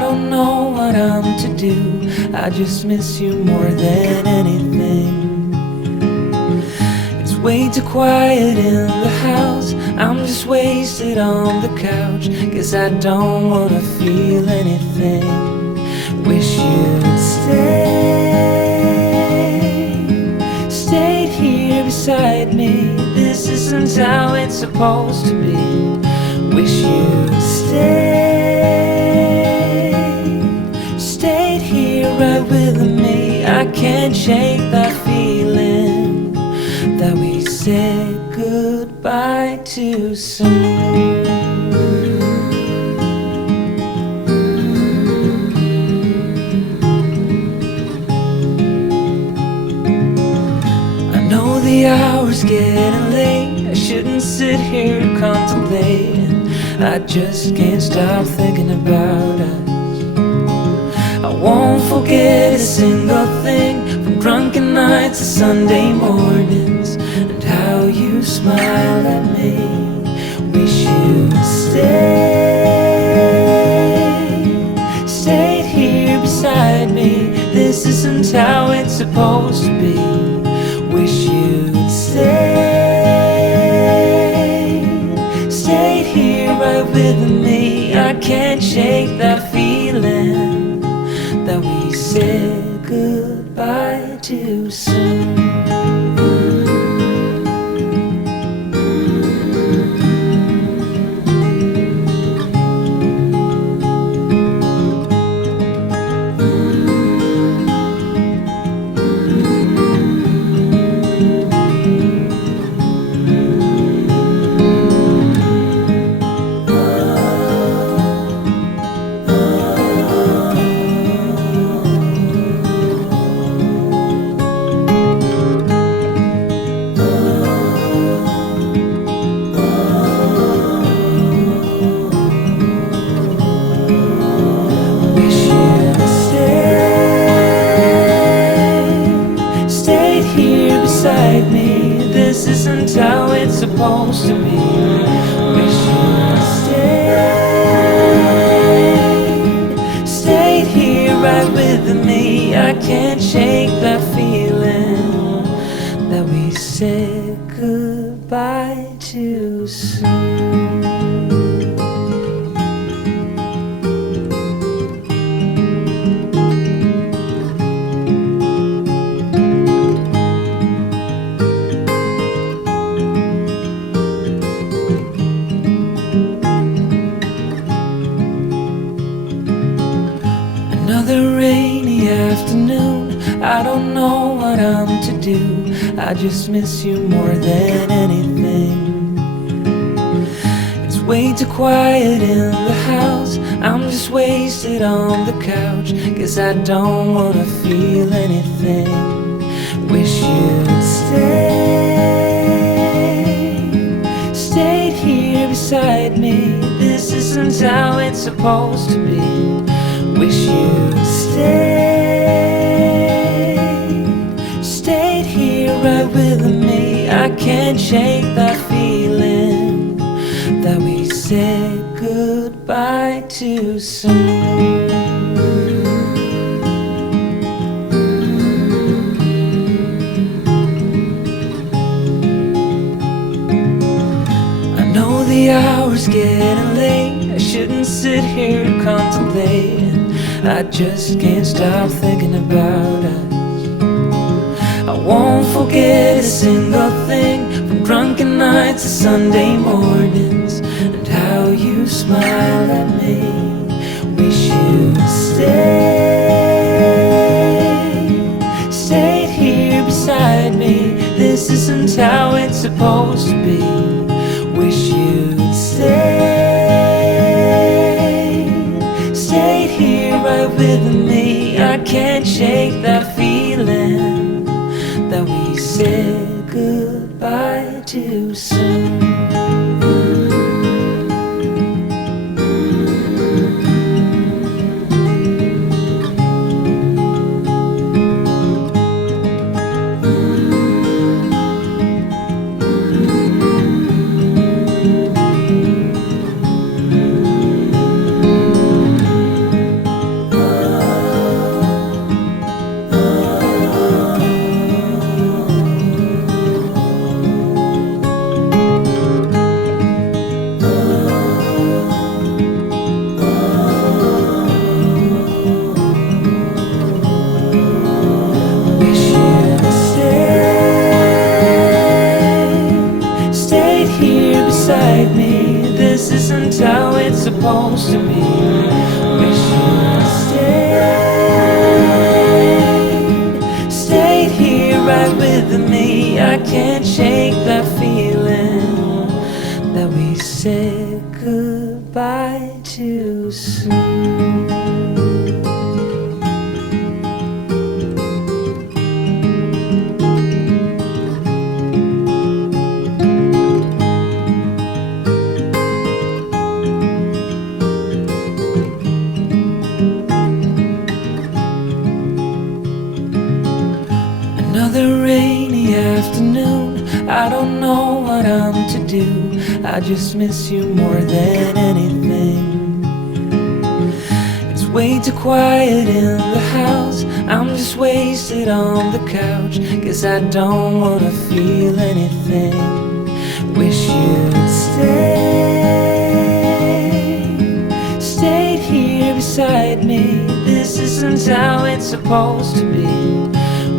don't know what I'm to do. I just miss you more than anything. It's way too quiet in the house. I'm just wasted on the couch, 'cause I don't wanna feel anything. Wish you'd stayed here beside me. This isn't how it's supposed to be. Wish you'd stayed here right with me. I can't shake that feeling that we said goodbye too soon. The hour's getting late. I shouldn't sit here contemplating. I just can't stop thinking about us. I won't forget a single thing, from drunken nights to Sunday mornings, and how you smile at me. Wish you'd stayed here beside me. This isn't how it's supposed to be. Wish you'd stayed here right with me. I can't shake that feeling that we said goodbye too soon. Me. This isn't how it's supposed to be. Wish you'd stayed here right with me. I can't shake that feeling that we said goodbye too soon. Another rainy afternoon. I don't know what I'm to do. I just miss you more than anything. It's way too quiet in the house. I'm just wasted on the couch, 'cause I don't wanna feel anything. Wish you'd stayed here beside me. This isn't how it's supposed to be. Wish you'd stayed here right with me. I can't shake that feeling that we said goodbye too soon. I know the hour's getting late. I shouldn't sit here contemplating. I just can't stop thinking about us. I won't forget a single thing, from drunken nights to Sunday mornings, and how you smile at me. Wish you'd stayed here beside me. This isn't how it's supposed to be. Wish you'd stayed here right with me. I can't shake that feeling that we said goodbye too soon. beside me. This isn't how it's supposed to be. Wish you'd stayed here right with me. I can't shake that feeling that we said goodbye too soon. Another rainy afternoon, I don't know what I'm to do. I just miss you more than anything. It's way too quiet in the house. I'm just wasted on the couch, 'cause I don't wanna feel anything. Wish you'd stayed here beside me. This isn't how it's supposed to be.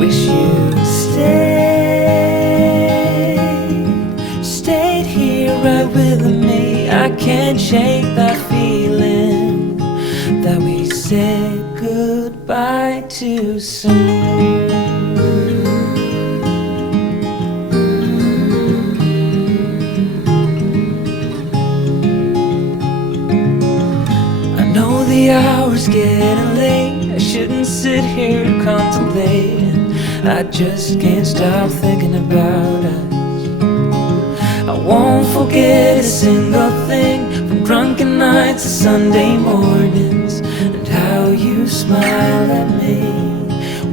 Wish you'd stayed here right with me. I can't shake that feeling that we said goodbye too soon. I know the hour's getting late. I shouldn't sit here contemplating. I just can't stop thinking about us. I won't forget a single thing, from drunken nights to Sunday mornings, and how you smile at me.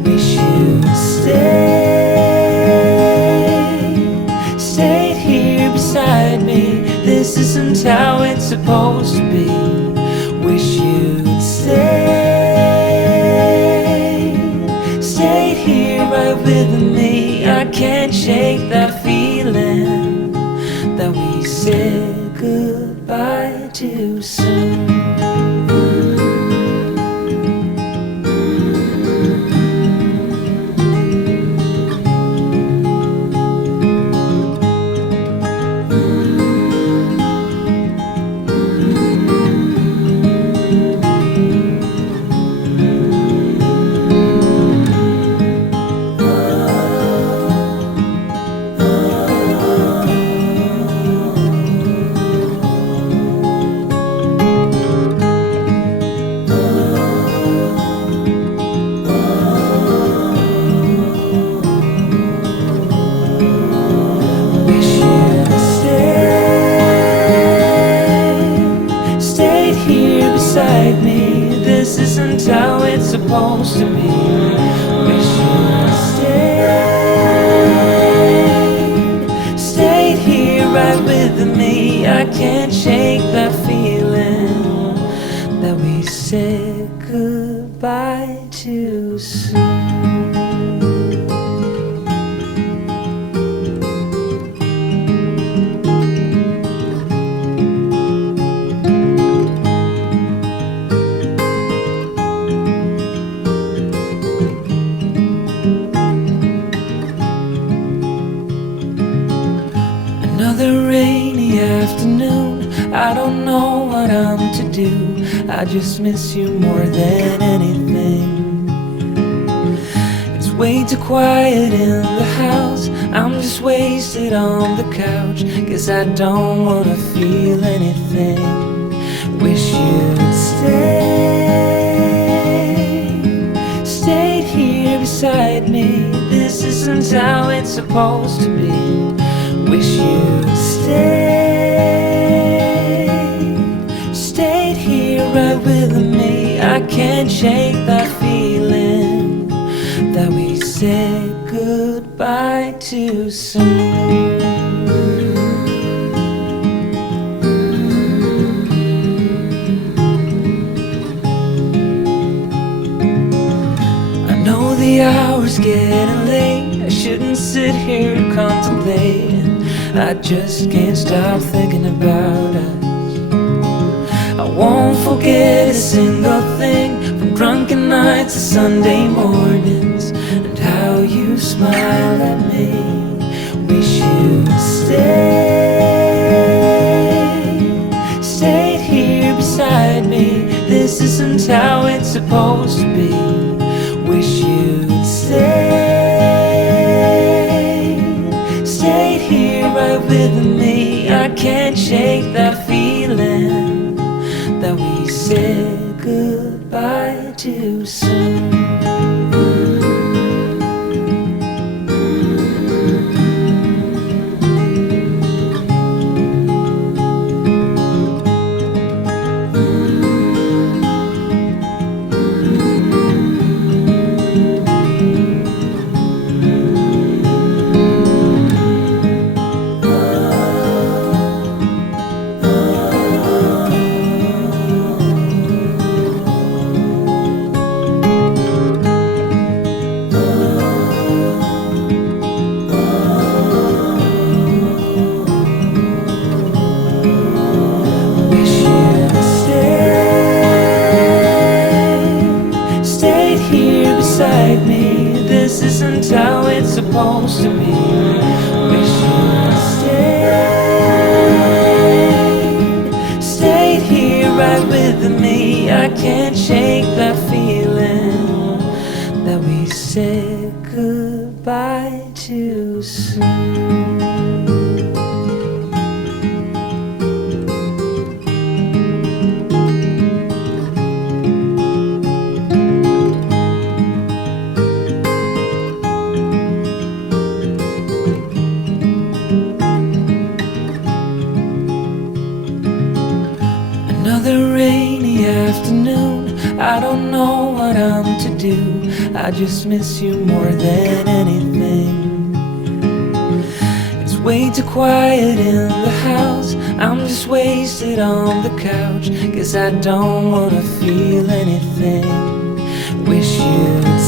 Wish you'd stayed here beside me. This isn't how it's supposed to be. Wish you'd stayed here right with me. I can't shake that feeling that we said goodbye too soon. Beside me, this isn't how it's supposed to be. Wish you'd stayed here right with me. I can't shake that feeling that we said goodbye too soon. Another rainy afternoon, I don't know what I'm to do. I just miss you more than anything. It's way too quiet in the house. I'm just wasted on the couch, 'cause I don't wanna feel anything. Wish you'd stayed here beside me. This isn't how it's supposed to be. Wish you'd stayed here right with me. I can't shake that feeling that we said goodbye too soon. I know the hour's getting late. I shouldn't sit here contemplating. I just can't stop thinking about us. I won't forget a single thing, from drunken nights to Sunday mornings, and how you smile at me. Wish you'd stay right with me. I can't shake that feeling that we said goodbye too soon. Beside me, this isn't how it's supposed to be. Wish you'd stayed here right with me. I can't shake that feeling that we said goodbye too soon. Another rainy afternoon, I don't know what I'm to do. I just miss you more than anything. It's way too quiet in the house, I'm just wasted on the couch, 'cause I don't wanna feel anything. Wish you'd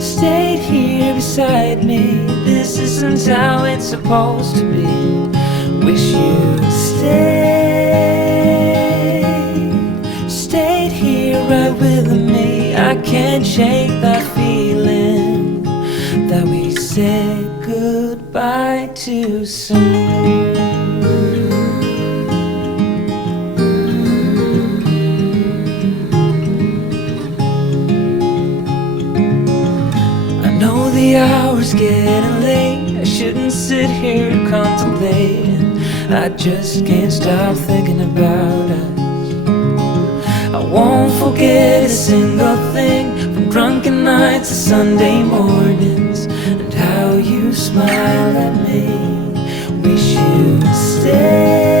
stayed here beside me. This isn't how it's supposed to be. Wish you'd stayed here right with me. I can't shake that feeling that we said goodbye too soon. I know the hour's getting late, I shouldn't sit here contemplating. I just can't stop thinking about us. I won't forget a single thing, from drunken nights to Sunday mornings, and how you smile at me. Wish you'd stay